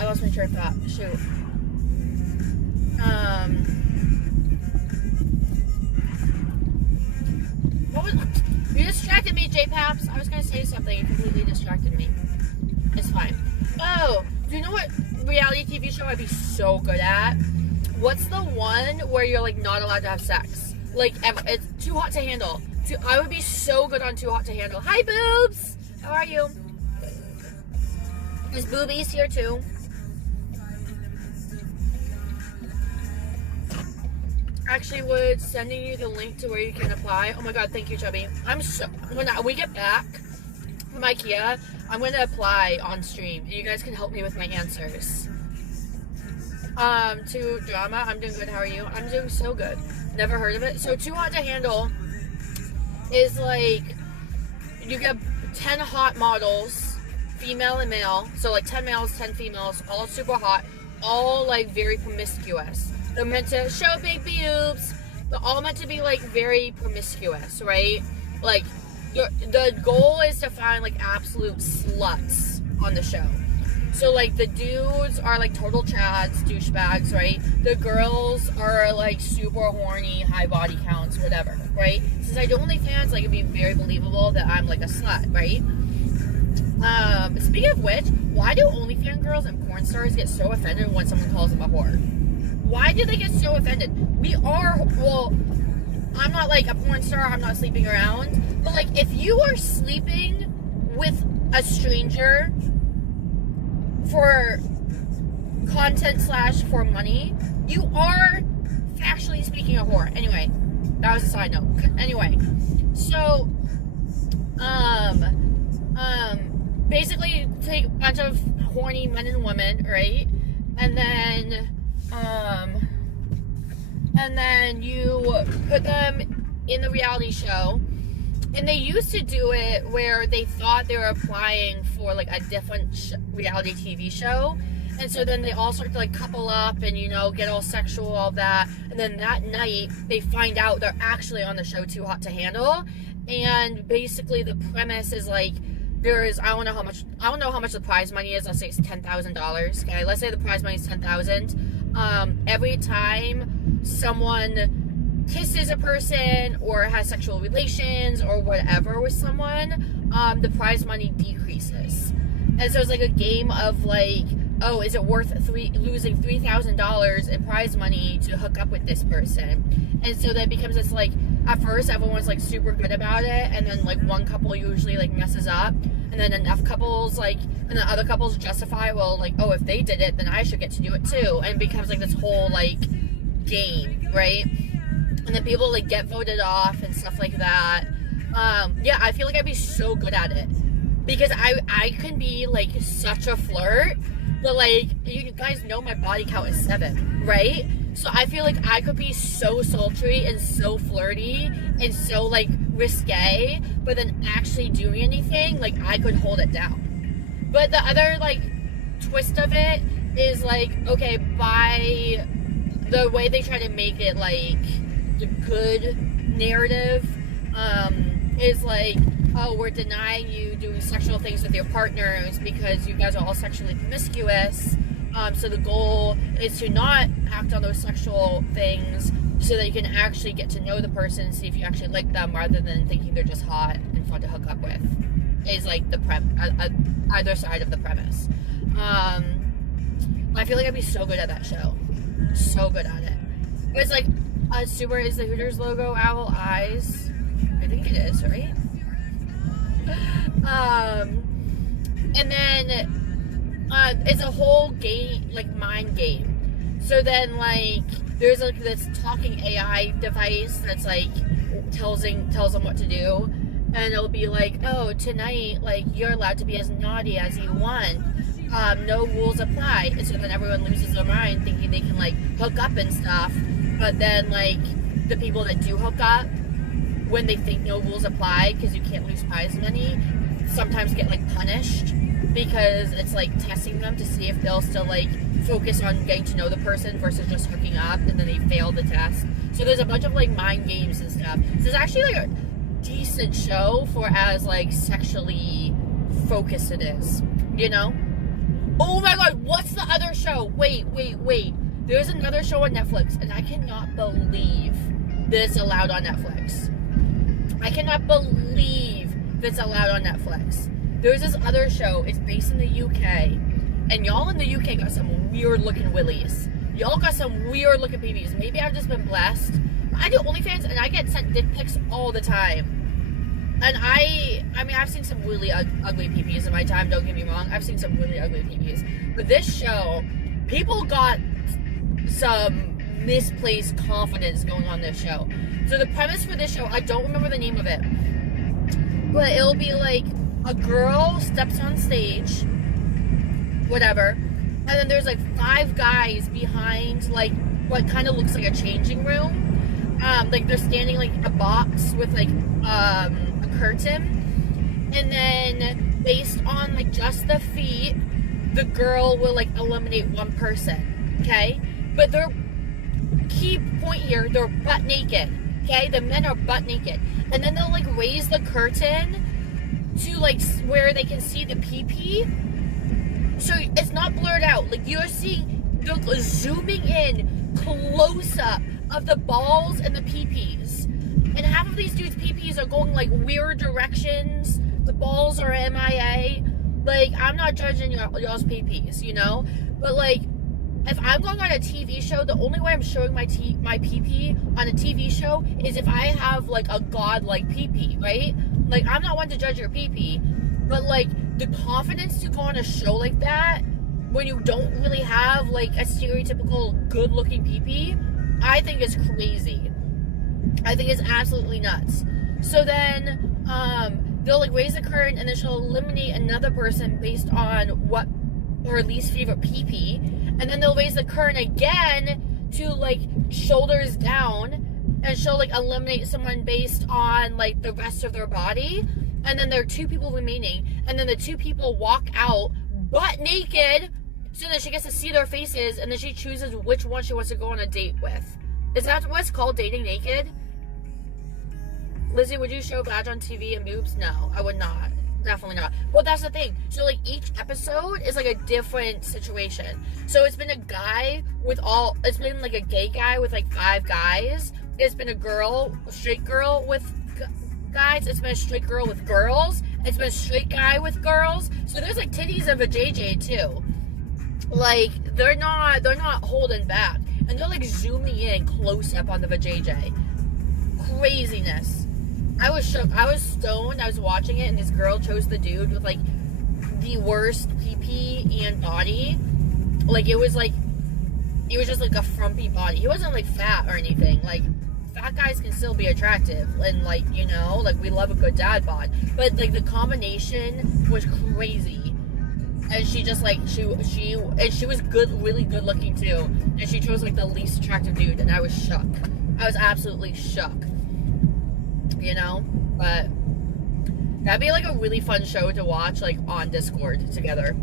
I lost my train of thought. Shoot. What was... You distracted me, J-Paps. I was gonna say something. You completely distracted me. It's fine. Oh, do you know what reality TV show I'd be so good at? What's the one where you're, like, not allowed to have sex? Like, it's Too Hot to Handle. I would be so good on Too Hot to Handle. Hi, boobs! How are you? Is Boobies here, too? Actually, would sending you the link to where you can apply. Oh my god, thank you, Chubby. When we get back from IKEA, I'm going to apply on stream, and you guys can help me with my answers. To drama, I'm doing good. How are you? I'm doing so good. Never heard of it. So, Too Hot to Handle is like, you get 10 hot models, female and male. So, like, 10 males, 10 females, all super hot, all, like, very promiscuous. They're meant to show big boobs. They're all meant to be, like, very promiscuous, right? Like, the goal is to find, like, absolute sluts on the show. So, like, the dudes are, like, total chads, douchebags, right? The girls are, like, super horny, high body counts, whatever, right? Since I do OnlyFans, like, it'd be very believable that I'm, like, a slut, right? Speaking of which, why do OnlyFans girls and porn stars get so offended when someone calls them a whore? Why do they get so offended? Well, I'm not, like, a porn star, I'm not sleeping around, but, like, if you are sleeping with a stranger for content / for money, you are factually speaking a whore. Anyway, that was a side note. Anyway, so, basically you take a bunch of horny men and women, right? And then you put them in the reality show. And they used to do it where they thought they were applying for, like, a different reality TV show. And so then they all start to, like, couple up and, you know, get all sexual, all that. And then that night, they find out they're actually on the show Too Hot to Handle. And basically the premise is, like, I don't know how much the prize money is. Let's say it's $10,000. Okay, let's say the prize money is $10,000. Every time someone kisses a person or has sexual relations or whatever with someone, the prize money decreases. And so it's like a game of, like, oh, is it worth losing $3,000 in prize money to hook up with this person? And so that becomes this, like, at first everyone's, like, super good about it, and then, like, one couple usually, like, messes up, and then enough couples, like, and then other couples justify, well, like, oh, if they did it, then I should get to do it too. And it becomes, like, this whole, like, game, right? And then people, like, get voted off and stuff like that. Yeah, I feel like I'd be so good at it. Because I can be, like, such a flirt. But, like, you guys know my body count is 7, right? So I feel like I could be so sultry and so flirty and so, like, risque. But then actually doing anything, like, I could hold it down. But the other, like, twist of it is, like, okay, by the way they try to make it, like, the good narrative is like, oh, we're denying you doing sexual things with your partners because you guys are all sexually promiscuous. So the goal is to not act on those sexual things so that you can actually get to know the person and see if you actually like them rather than thinking they're just hot and fun to hook up with. Is like the either side of the premise. I feel like I'd be so good at that show. So good at it. But it's like, super is the Hooters logo, owl eyes. I think it is, right? And then it's a whole game, like, mind game. So then, like, there's, like, this talking AI device that's, like, tells them what to do. And it'll be like, oh, tonight, like, you're allowed to be as naughty as you want. No rules apply. And so then everyone loses their mind thinking they can, like, hook up and stuff. But then, like, the people that do hook up, when they think no rules apply, because you can't lose prize money, sometimes get, like, punished. Because it's, like, testing them to see if they'll still, like, focus on getting to know the person versus just hooking up, and then they fail the test. So there's a bunch of, like, mind games and stuff. So there's actually, like, a decent decent show for as, like, sexually focused it is, you know? Oh my god, what's the other show? Wait. There's another show on Netflix, and I cannot believe this allowed on Netflix. I cannot believe this allowed on Netflix. There's this other show, it's based in the UK, and y'all in the UK got some weird looking willies. Y'all got some weird looking babies. Maybe I've just been blessed. I do OnlyFans, and I get sent dick pics all the time. And I mean, I've seen some really ugly peepees in my time, don't get me wrong. I've seen some really ugly peepees. But this show, people got some misplaced confidence going on this show. So the premise for this show, I don't remember the name of it. But it'll be like a girl steps on stage, whatever. And then there's like 5 guys behind like what kind of looks like a changing room. Like they're standing like a box with like a curtain, and then based on like just the feet, the girl will like eliminate one person, okay? But their key point here, they're butt naked, okay? The men are butt naked, and then they'll like raise the curtain to like where they can see the pee-pee, so it's not blurred out. Like you're seeing, they're zooming in close up of the balls and the pee-pees. And half of these dudes' pee-pees are going like weird directions. The balls are MIA. Like, I'm not judging y'all's pee-pees, you know? But like, if I'm going on a TV show, the only way I'm showing my pee-pee on a TV show is if I have like a godlike pee-pee, right? Like, I'm not one to judge your pee-pee, but like, the confidence to go on a show like that when you don't really have like a stereotypical good-looking pee-pee, I think is crazy. I think it's absolutely nuts. So then, they'll like raise the curtain, and then she'll eliminate another person based on what her least favorite pee-pee, and then they'll raise the curtain again to like shoulders down, and she'll like eliminate someone based on like the rest of their body, and then there are 2 people remaining, and then the 2 people walk out butt naked, so that she gets to see their faces, and then she chooses which one she wants to go on a date with. Is that what it's called, dating naked? Lizzie, would you show badge on TV and boobs? No, I would not. Definitely not. Well, that's the thing. So, like, each episode is, like, a different situation. So, it's been a guy with it's been, like, a gay guy with, like, 5 guys. It's been a straight girl with guys. It's been a straight girl with girls. It's been a straight guy with girls. So, there's, like, titties of a JJ, too. Like, they're not holding back. And they're, like, zooming in close up on the vajayjay. Craziness. I was shook. I was stoned. I was watching it, and this girl chose the dude with, like, the worst pee-pee and body. Like, it was just, like, a frumpy body. He wasn't, like, fat or anything. Like, fat guys can still be attractive. And, like, you know, like, we love a good dad bod. But, like, the combination was crazy. And she just, like, she was good, really good looking, too. And she chose, like, the least attractive dude, and I was shook. I was absolutely shook. You know? But that'd be, like, a really fun show to watch, like, on Discord together.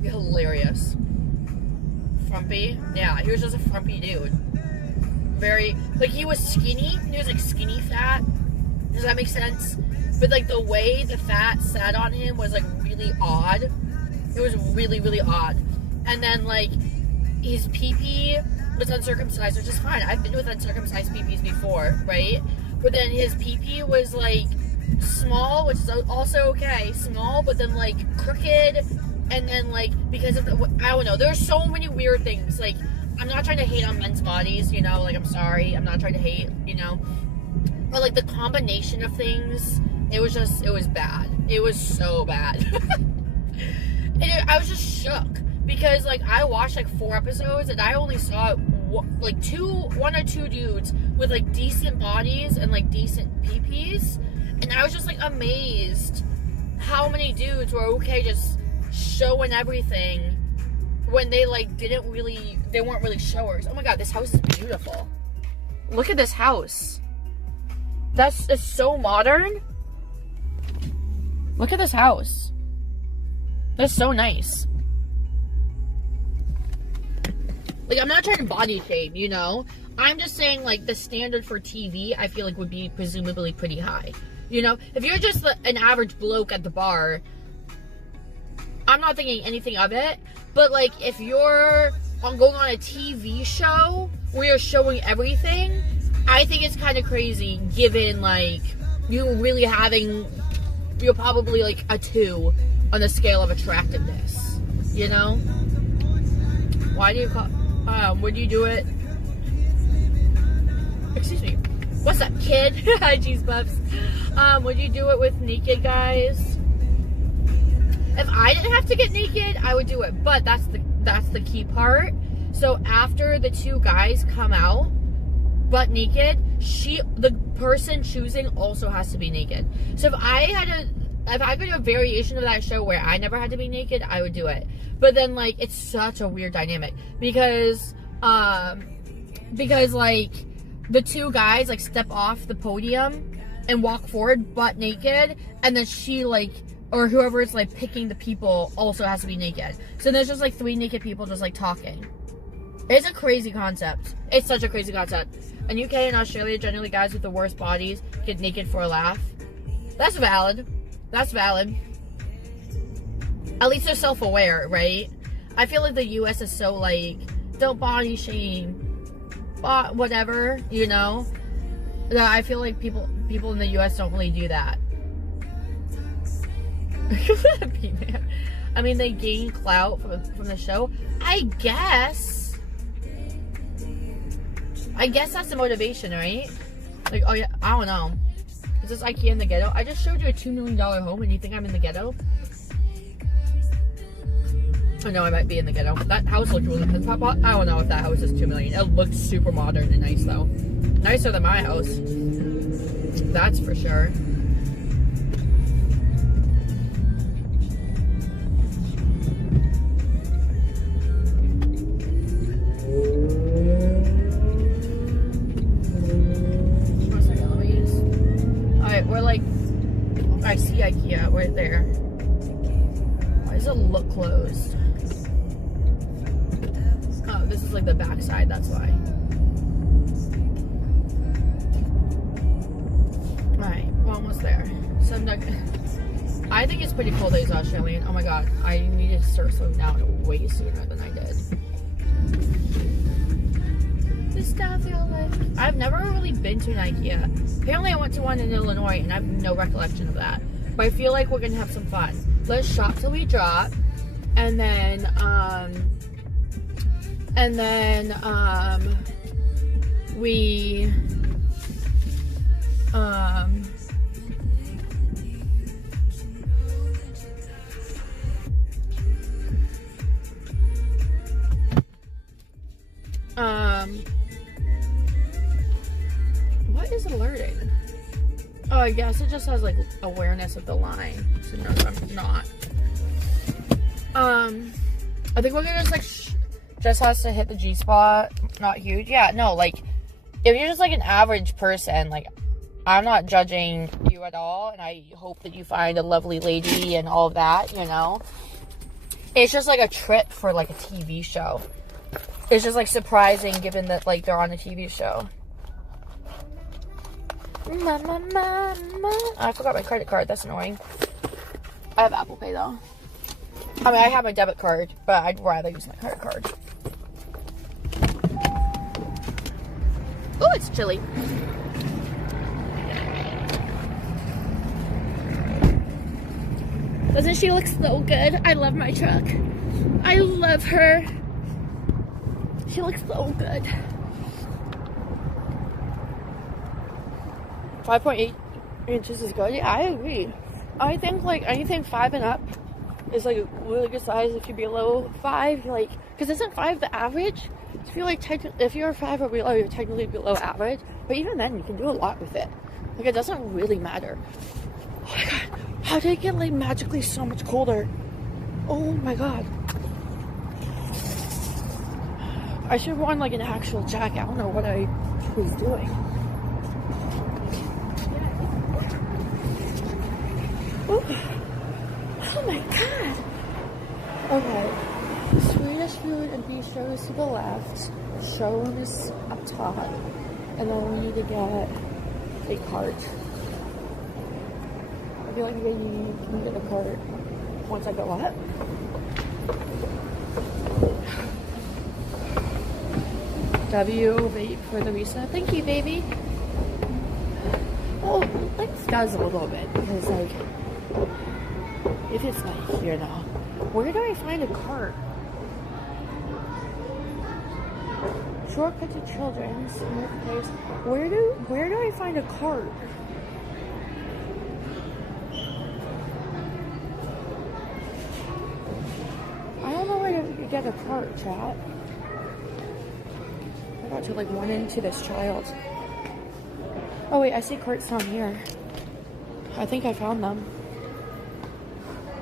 Be hilarious. Frumpy? Yeah, he was just a frumpy dude. Very, like, he was skinny. He was, like, skinny fat. Does that make sense? But, like, the way the fat sat on him was, like, really odd. It was really, really odd. And then, like, his pee-pee was uncircumcised, which is fine. I've been with uncircumcised pee-pees before, right? But then his pee-pee was, like, small, which is also okay. Small, but then, like, crooked. And then, like, because of the, I don't know. There's so many weird things. Like, I'm not trying to hate on men's bodies, you know? Like, I'm sorry. I'm not trying to hate, you know? But, like, the combination of things, it was bad. It was so bad. And I was just shook. Because, like, I watched, like, 4 episodes, and I only saw, like, 1 or 2 dudes with, like, decent bodies and, like, decent pee-pees. And I was just, like, amazed how many dudes were okay just showing everything when they, like, they weren't really showers. Oh, my God, this house is beautiful. Look at this house. It's so modern. Look at this house. That's so nice. Like, I'm not trying to body shame, you know? I'm just saying, like, the standard for TV, I feel like would be presumably pretty high. You know? If you're just an average bloke at the bar, I'm not thinking anything of it. But, like, if you're going on a TV show where you're showing everything, I think it's kind of crazy given, like, you really having, you're probably, like, a 2 on the scale of attractiveness. You know? Why do you call... would you do it? Excuse me. What's up, kid? Hi, cheese puffs. Would you do it with naked guys? If I didn't have to get naked, I would do it. But that's the key part. So after the 2 guys come out butt naked, the person choosing also has to be naked. So if I could do a variation of that show where I never had to be naked, I would do it. But then, like, it's such a weird dynamic because like, the 2 guys, like, step off the podium and walk forward butt naked, and then she, like, or whoever is, like, picking the people also has to be naked. So there's just, like, 3 naked people just, like, talking. It's a crazy concept. It's such a crazy concept. In UK and Australia, generally guys with the worst bodies get naked for a laugh. That's valid. That's valid. At least they're self-aware, right? I feel like the US is so, like, don't body shame. Whatever, you know? I feel like people in the US don't really do that. I mean, they gain clout from the show. I guess that's the motivation, right? Like, oh yeah, I don't know. Is this IKEA in the ghetto? I just showed you a $2 million home and you think I'm in the ghetto? Oh no, I might be in the ghetto. That house looked really good. I don't know if that house is $2 million. It looked super modern and nice though. Nicer than my house. That's for sure. Alright, we're like, I see IKEA right there. Why does it look closed? Oh, this is like the back side, that's why. Alright, we're almost there. I think it's pretty cool that he's Australian. Oh my god, I needed to start slowing down way sooner than I did. This stuff feel like... I've never really been to an IKEA. Apparently I went to one in Illinois and I have no recollection of that. But I feel like we're gonna have some fun. Let's shop till we drop. And then, we, what is alerting? Oh, I guess it just has, like, awareness of the line. So no, I'm not. I think we're gonna just, like, just has to hit the G-spot. Not huge. Yeah, no, like, if you're just, like, an average person, like, I'm not judging you at all, and I hope that you find a lovely lady and all of that, you know? It's just, like, a trip for, like, a TV show. It's just, like, surprising given that, like, they're on a TV show. I forgot my credit card. That's annoying. I have Apple Pay, though. I mean, I have my debit card, but I'd rather use my credit card. Oh, it's chilly. Doesn't she look so good? I love my truck. I love her. She looks so good. 5.8 inches is good. Yeah, I agree. I think, like, anything 5 and up is, like, a really good size. If you're below 5, like, because isn't 5 the average? I feel like if you're 5 or below, you're technically below average. But even then, you can do a lot with it. Like, it doesn't really matter. Oh my god. How did it get, like, magically so much colder? Oh my god. I should have worn, like, an actual jacket. I don't know what I was doing. Ooh. Oh my god. Okay. Swedish fast food and bistros to the left, showroom is up top, and then we need to get a cart. I feel like we can get a cart once I go up. W, wait for the reset. Thank you, baby. Well, let's does a little bit because, like, if it's like here now, where do I find a cart? Shortcut to children's. Where do I find a cart? I don't know where to get a cart, chat. I got to like run into this child. Oh wait, I see carts down here. I think I found them.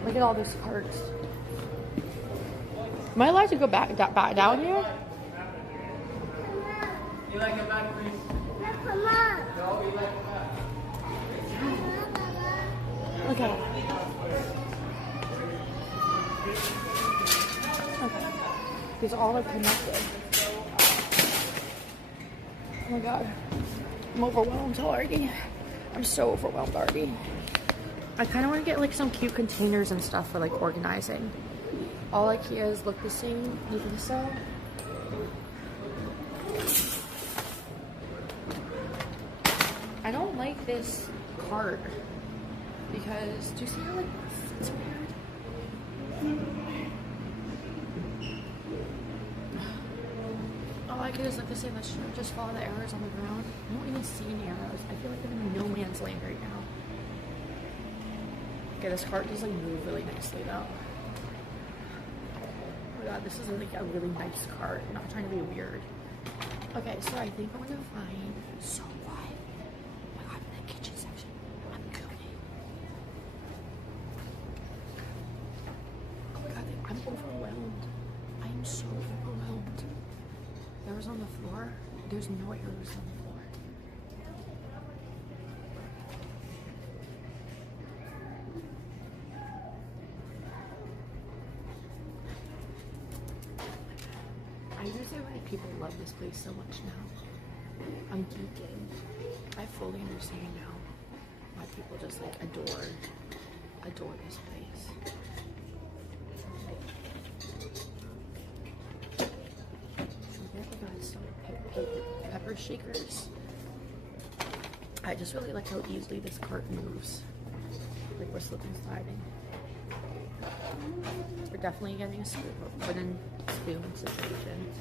Look at all these carts. Am I allowed to go back down here? You like it back, please? Okay. Okay. These all are connected. Oh my god. I'm overwhelmed already. I'm so overwhelmed already. I kind of want to get like some cute containers and stuff for like organizing. All IKEAs look the same. You think so? I don't like this cart because do you see how like it's weird? All I can is look the same. Let's just follow the arrows on the ground. I don't even see any arrows. I feel like I'm in no man's land right now. Okay, this cart does like move really nicely though. Oh my god, this is like a really nice cart. I'm not trying to be weird. Okay, so I think I'm gonna find so what? Oh my god, in the kitchen section. I'm gooning. Oh my god, I'm overwhelmed. I am so overwhelmed. Arrows on the floor? There's no arrows on the floor. I understand why people love this place so much now. I'm geeking. I fully understand now why people just like adore this place. Pepper shakers. I just really like how easily this cart moves. Like we're slip and sliding. We're definitely getting a wooden spoon situation.